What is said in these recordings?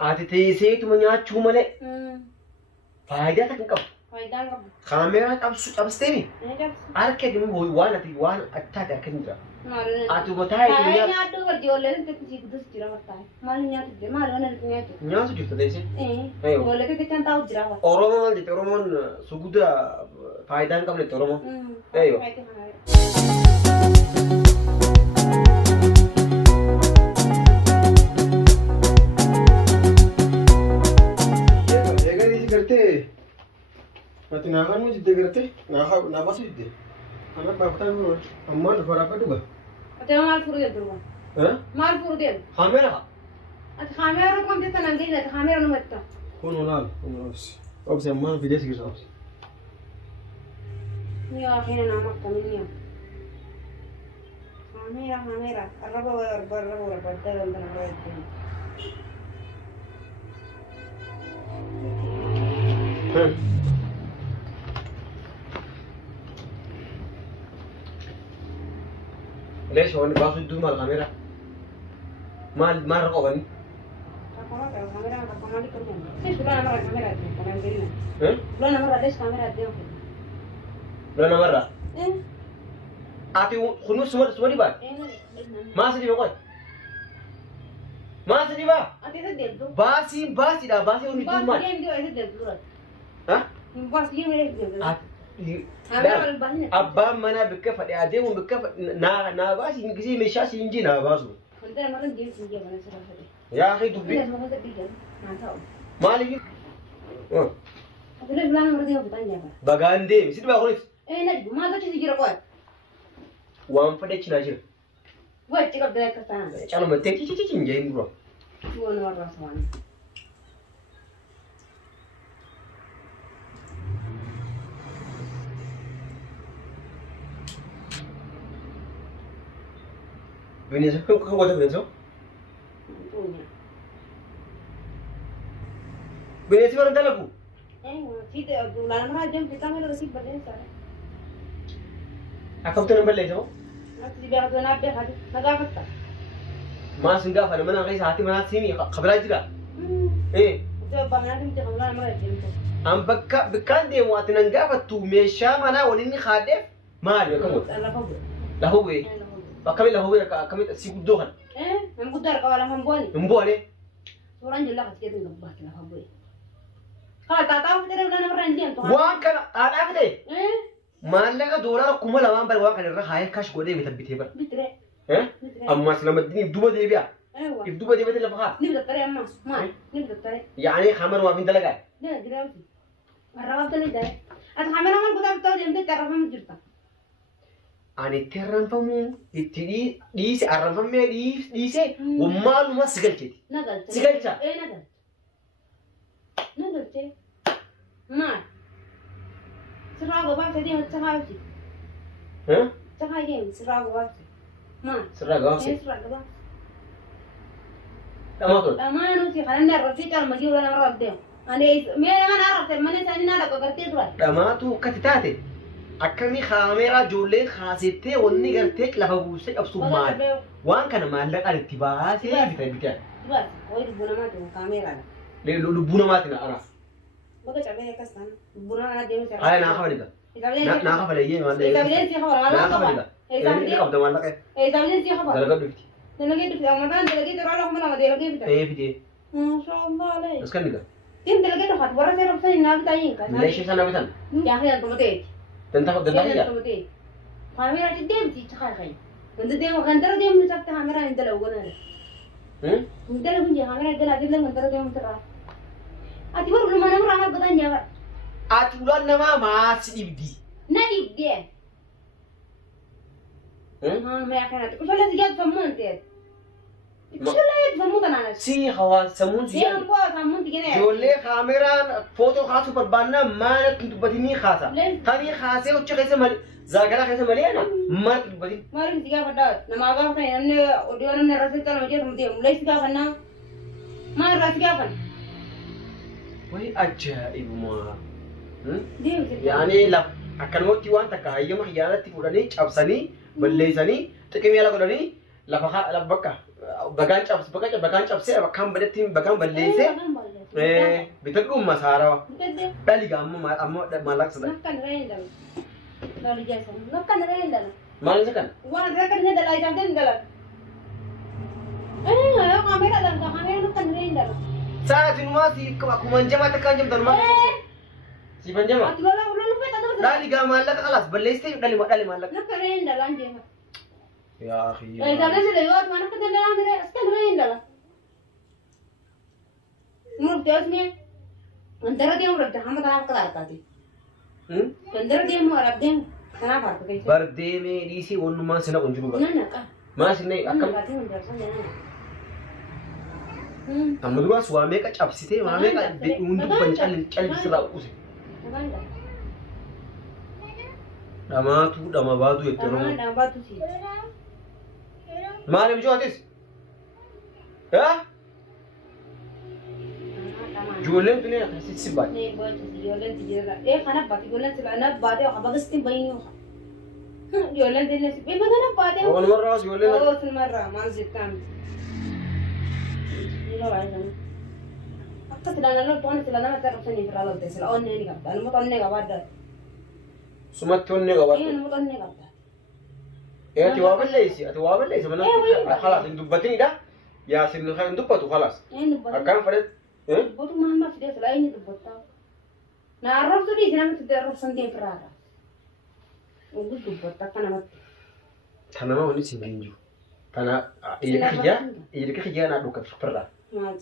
أتتيسيت من ياتشو ملء فايدة تكنكب خاميرا أبستيني أركض من هو وانا أتاك أكندرا أتو بتاعي كنيا أتو بدي ولا أنت تسيك دوس جرا بتاعي مالني أتو مالو أنا الكنيا نياسو جبت ديسي أيوه ولا كده تاو جرا أورومون مال دي أورومون سوغودا فايدة كم لت أورومون أيوه करते मत नागर मुझे जिद्द करते ना बस जिद्द हमें बापटा में अम्मा ने फरा पटुगा अच्छा मार फुर दे दूँगा हैं मार फुर दे खामेरा अच्छा खामेरा कौन देता नंगे ना खामेरा न मत कौन होना अब से अम्मा विदेश की साहब नहीं आखिर नाम कमी नहीं खामेरा अरबा बद्दा बंदा ना ليش هو اللي باخذ دوما الكاميرا ما رقبني الكاميرا ليش ولا مرة الكاميرا دي ولا مرة ليش كاميرا دي ولا مرة أعطي خنوس سوالي بعد ما سدي بقول ما سدي بقى باسي لا باسي وني دوما ها باسي يمين أبا منا بكفة أديم بكفة نا باسي نجزي مشاش ينجي نا باسو يا أخي تبي مالك بغاندي مسيت بقولك ما تجي تجي رقوات وام فدك ناجر وين تجيب ده كتان أنا متى تيجي نجي نروح شو أنا ورا سواني Venezuela, ¿cómo va a Venezuela? Venezuela no lagu. Sí, la nomor aja kita mana receipt berdeh sah. Aku tu nombor lezo. Nanti biar tu nak biar hadi, nak apa tak? Mas enggak, kalau mana kaya hati mana sini, kabar aja juga. Itu bangsa tu macam mana nomor aja tu. Am bekan dia muat nengga tu mesha mana walini khadef, mana kamu? Lahu be. Kami lahu be, kami si kudohan. Mengkudar kawalan membuat. Membuat ni. Orang jelas kita tu nampak lahu be. Kalau tak tahu kita dah nak randian tu. Wang kan ada apa deh? Mana ka dolar kumala wang ber wang kan rahaya cash gode betul betul ber. Betul. Amma selamat ini dua dia biar. If dua dia betul apa? Ni betul tadi amma. Ni betul tadi. Yani khamar wafin dalaga. Dah jelas. Arab tu ni dah. At khamar amal betul betul dia mesti terang pun juta. Ani terang pamu itiri di se arang pamu di se umal mas segal citi. Nagal. Segal cah. Nagal. Nagal cah. Ma. Serah gua baca dia serah sih. Serah dia serah gua baca. Ma. Serah gua sih. Serah gua. Tamat tu. Tamat tu sih. Kalau nak roti kalau maju orang Arab dia. Ane, mana mana Arab sih. Mana saya ni nak kau kerja tu lah. Tamat tu katitade. Akami kamera jole khasite onni garte lahabuse absumal. Wan kana malak al-tibas ya kita. Bas, kau itu buna mati kamera. Le lu buna mati na araf. Bagai cabai ya kasan. Buna ada dia macam. Ay na khabari ka. Na khabari ye man. Examiner sih khabar. Na khabari ka. Examiner ka abda malak. Examiner sih khabar. Dalaga bifti. Dalaga bifti. Amadan dalaga tu orang mana ada dalaga bifti. Bifti. Mashallah le. Askan nika. Tin dalaga tu khat borang saya rasa nak tayin kan. Malaysia sana bitan. Ya hari tu mati. Tentang ya. Kamera tu dem sih cakap kan. Benda dem kantor dem ni cakap kamera ini dalam guna. Dalam punya kamera dalam ada dalam kantor dem terah. Ati baru belum mana orang betul ni apa? Ati bulan nama masih ibdi. Na ibdi. Mereka kan ati. Kalau siapa samun tiada. Kalau samun kan anak. Si hawa samun si. Dia apa samun tiada. Jole kamera foto khas super banna mana kintu badini khasa. Tani khase ucap kaisa mal. Zagara kaisa malaya na. Mal kintu badini. Malu siapa pada. Nama agak kan. Ane audio ane rasa kalau macam tu dia. Mulai siapa na. Mal rasa siapa. Wah ajaib mah. Dia. Yani lah akan mau tiwan tak kaya mah ya lah tipu dani, cabsani, beli sani, tapi mila kau dani, lah bakka, bagaan cabsee bakkaan badattiin bakkaan balleessee bitadhuun masaaraa dhaliga amma maallaqsa dha. Maal isa kan? Waan irra kan dala itam den dala. Kamera nukkan dala. Sa'aatiin maasi akkuma jamaa takkaan jamtan maal? Si panjama? Ati lola feta terus. Dhaliga maallaqa kalas balleessee dhali maallaqa. Nukkan dala anjema. Ya akhi. Itam den dala yoot mana kan dala amire askan dala. Muruk jasnya. Antara dia muruk dah hama tanam kadar tadi. Antara dia mau Arab dia. Kenapa aku kayak Birthday me DC onnumaan sina kunjuru ba. Nana kah? Maasinne akkam amma dura suwaamee ka cabsitee maamee ka hundubban callisirraa uuse. Dhama baatu jettee Oromoo. Dhama baatu si. Maali bijootis? Haa? Ijoolleen tuni akkasitti si baate. Nee baatu si ijoolleen si jira. Kana baate ijoolleen si laana baate akka bagastiin bayin yoo. Ijoolleen tuni si bayin kana baate. Walumarraa as ijoolleen. Oo silmarraa maal jettaan. Akka silaanaloo to'an sila nama isa qabsanii firaa lolte sila onnee ni qabda. Nama onnee qabaadda. Sumatti onnee qabaadda. Nama onnee qabda. Ati waa balleessi mana khalaas hin dubbatinidha. Yaa sinni hin dubbatu khalaas. Akkaan fedhet. Dubbatu mahamma fidee sila inni dubbatta. Na arrabsu dhiisi namatti itti arrabsan ta'e firaadha. Ogus dubbatta akka namatti. Kana nama wani siin jiru. Kana dhiirri kiyyaa naa dhukkatu firraa.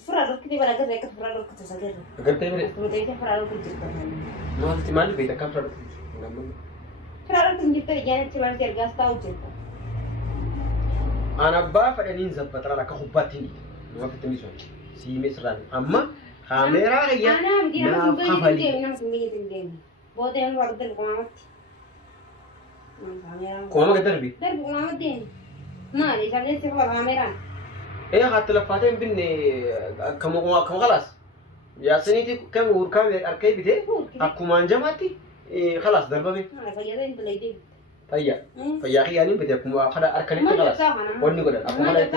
Firaa dhukkiti bara gasa akka firaa dhukkatu sagarra. Agartee bire. Tumatee firaa dhukkatu jirta. Maal beekta akka firaa dhukkatu. Firaa dhukkatu jirta ijaanitti barsi ergaas taa'u jirta. An abbaa fedhaniin zabbataraan akka hubbaattiin nama fitanii sun siimee sirraan amma kaameeraa kiyyaa naaf kafalii. Nama sun biyya hin booda yoo warra darbu qomaamatti. Qomaama gad darbi. Darbu qomaamatti. Maali sabni si qaba kaameraan. Hatta laffaatee hin binne akkama khalaas. Yaasiniiti kan urkaame arkee bitee akkumaan jamaatti khalaas darbame. Fayyada hin bilaytee. Fayyaa kiyyaaniin bitee akkuma kada arkanitti khalaas. Wanni godhan akkuma kada itti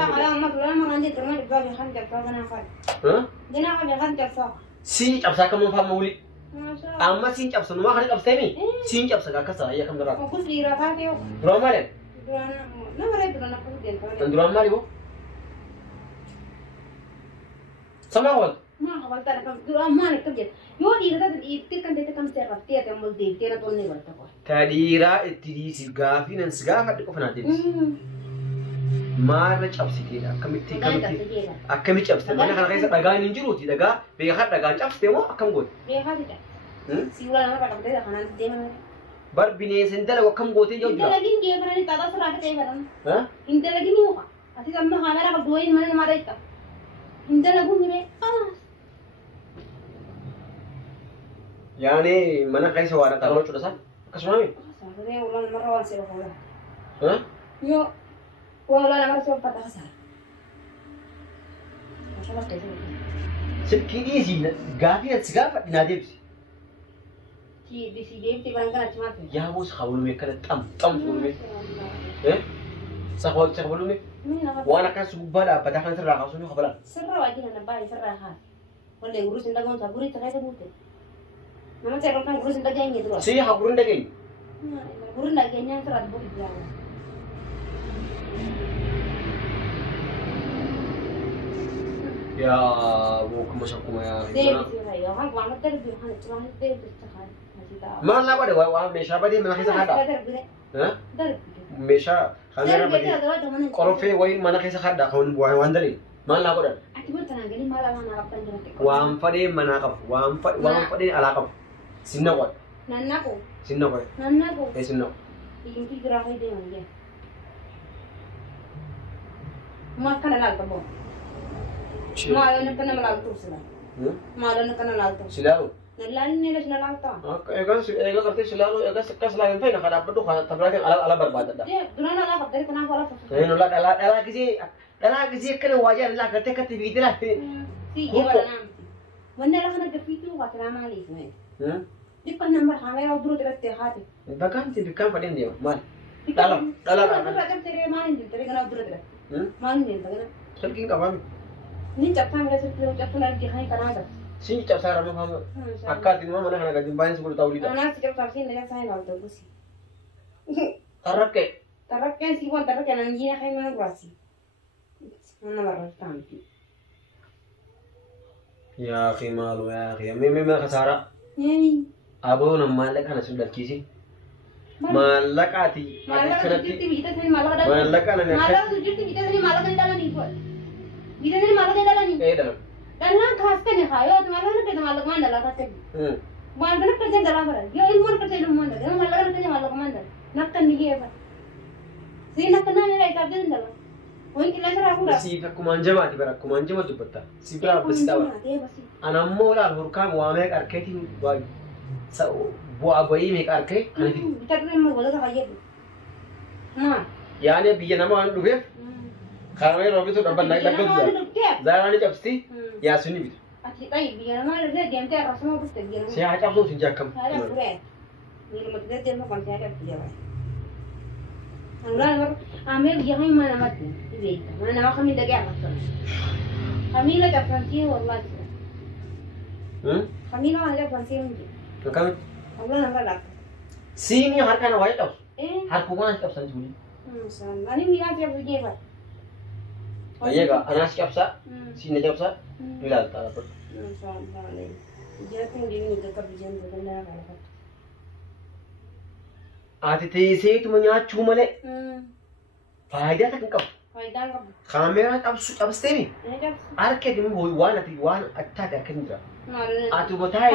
bitee. Siin cabsaa akkama faama wuli. Amma siin cabsa numaa kana cabseemi siin cabsa akkasa ayyaa kam daraa. Ogus dhiiraa taatee yoo. Duraan maaleen? Nama reetu dura nakku deemta. Kan duraan maali boo? Sama wal. Maa kabalta nakam duraan maal akkam jedha. Yoo dhiira taate dhiirti kan ta'e kam seerraaf ta'e kan mul deemtee na tolnee barta qofa. Ta dhiiraa itti dhiisi gaafii nan si gaafadhe qofa naa deebisi. Maarra cabsiteedha akkamitti cabsite mana kana keessa dhagaan hin jiruuti dhagaa beekaa dhagaan cabsite moo akkam goote? Beekaatidha. Sibiila nama qabdee kanaan deemame. Bar bineensa hindala akkam gootee yoo jira. Hindalagin geeffaranii xaaxaa sirraa ta'ee gadama. Hindalagin muka. Ati amma kaameraa qabdu wayiin mana namaa dha'itta. Hindalaguun himee qalaas. Yaani mana keessa waan akka rochuudha san akkasuma mi? Saafiree ulaan namarra waan seera fuula. Yoo waa ulaan namarra seera uffata hasaara. Silkii dhiisii gaafii ati gaafadhe naa deebisi. Si deemti barang kana cuma tu. Ya bos kabulume kana tam kabulume. Sakwa kabulume. Wana kan subala pada kan serra kasunu kabala. Serra wajib nak bayar serra ha. Wala urus inda gon saburi tak ada bute. Nama saya kan urus inda geng itu. Si hakurun dah geng. Urus inda gengnya serra bute dia. Ya, wo kemas aku mah. Dia sih ya, kan banget terus kan cuma itu bercakap. Mana apa deh? Wah, mesha apa dia? Mana kisah ada? Mesha, kamera apa dia? Korofe, wain mana kisah ada? Kawan buah wandali. Mana apa deh? Aku bertenang gini malah mana apa yang terjadi? Wampa dia mana kap? Wampa dia ala kap? Sinna kot? Nana ko. Sinna kot? Nana ko. Sinna. Ini gerah dia mana? Makan alat apa? Malah nak kena malal tu sila. Malah nak kena malal tu. Silau. Nalan ni lah nalang ta. Ega kerti silau, ega sekas lain tu nak ada apa tu? Tapi ala berbadat dah. Dia guna nalang apa? Dari kenapa ala? Nolak ala kisi kena wajah ala kerti begitu lah. Si dia pada nama. Mana lah kena kepitu apa nama lagi ni? Di pan nombor kamera dulu terus terhati. Bahkan si dekat pada dia, mal. Dalam. Dalam kan terus mana ni? Terus kena dulu terus. Mana ni? سلكين كمان نيجا فهم لا سلك لو جبنا دي هاي كندا سين جاب سارة ما فهم أكاد ما أنا قاعدين باين سكول توليد أنا سجل تعرفين لجا ساين على الدوسي ترك كان سيبون ترك أنا نجينا خير من الراسي أنا مرة تامتي يا أخي مالو يا أخي ما خسارة يعني أبو نمالك أنا سودل كيسي مالك آتي مالك جبتي بيتا ثاني مالك ده مالك أنا مالك جبتي بيتا ثاني مالك ده لا نيفول بيتا ثاني مالك ده لا نيفول إيه ده dan lang khas kan ya kayo at malang na kita malag man dala kasi buwan ka na kasi dala ba yo ilmo na kasi ilmo na yo malag na kasi malag man dala nakkan niya ba si nakkan na nila ikab din dala hoy kila sa ako ra si kumanja mati bara kumanja mati pata si bara basta anammo la hurkan wa me arketi wa sa buwa bayi me arke kanati bitar mo wala ka kayo na yani biya nama an duge kharame robi to dabban nak dabban zarani chapsti ya suni bit ati tai biya nama le dem te rasmo bus te biya si ha chapso sin jakam ada pure ni mo te dem mo kon ta biya ba angla ame biya hay mana mat ni mana ma kami dagi apa kami la ta fanti wallahi kami la ada fanti ni kami angla nang la sini har kana wai taps har kuma taps san juli ani mi ga te biya ba ayega anas capsa sini capsa milal tala per ati teessee tuma nyaachuu malee faayidaa takka hin qabu kaameeraa cabsteeni harka dhimma waan ati waan attaate akka hin jira ati mataa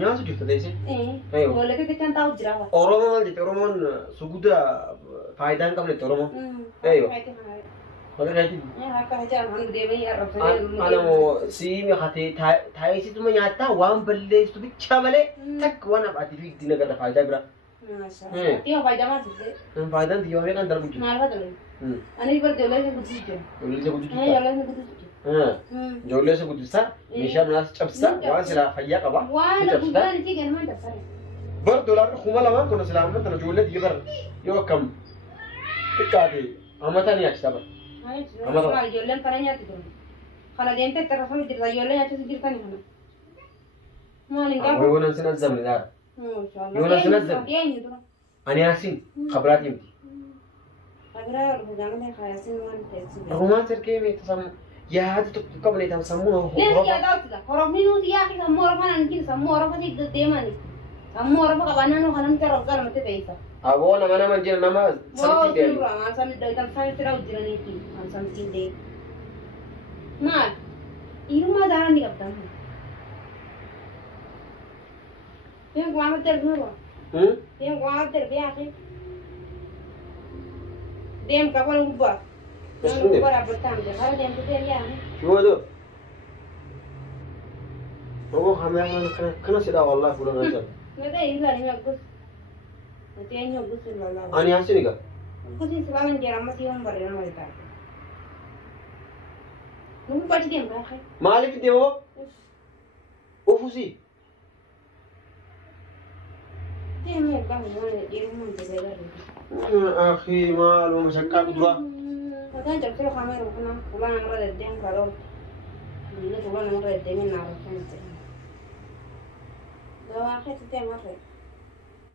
nyaatu jirta teessee oromoo maal jette oromoon suguda faayidaa hin qabne oromoo Ano sini hati thai si tu menyata wang beli tu bicara balik tak wana apa TV di negara faida berapa? Tiada faida macam tu. Faida dia orang kan dalam bujuk. Malah betul. Ani berjualan se bujuk je. Jualan se bujuk. Jualan se bujuk. Jualan se bujuk sa. Misal menas capsa, wang sila faya kaba. Wang bukan ni kan mana capsa. Ber dolar khumala wang kono sila mana tanah jualan dia ber. Yo kam. Tikade. Amata ni aja ber. Kalau jualan paranya tu. Kalau dia ente terasa mesti jualan aja tu kita ni mana. Mana Aku yang nanti nanti zaman dah. Yang nanti nanti zaman. Ani asin, kabarat ini. Kabarat bukan ada kaya asin mana tu. Rumah terkini itu sama. Ya itu tu kau boleh tahu semua. Ni dia tahu tu. Orang ni tu dia kita semua orang mana ni semua orang pasti dema ni. Semua orang kabanan orang kanan terus kalau mesti payah. Aku nama manjil nama sampai dia. Oh, sampai dah sampai terus jiran itu, sampai dia. Nah, ini rumah dah ni kapten. Yang gua ambil terus. Yang gua ambil terus ya sih. Dem kapan ubah? Ubah apa tampil? Kalau dem tu dia ya. Cuma tu. Oh, kami kena sudah Allah pulang aja. Mereka ini lah ni aku. Nanti ini aku selalu. Ani asin ni kah? Aku sih selalu jarang masih orang berikan mereka. Nunggu pasti dia berapa? Malik dia apa? Oh fusi. Dia mereka mana dia rumah jaga lagi. Akhi malu masyarakat dua. Kadang jam kalau kami rukuna, pulang nama dia yang kalau ini pulang nama dia yang naruh kan. Dah akhir tu dia macam.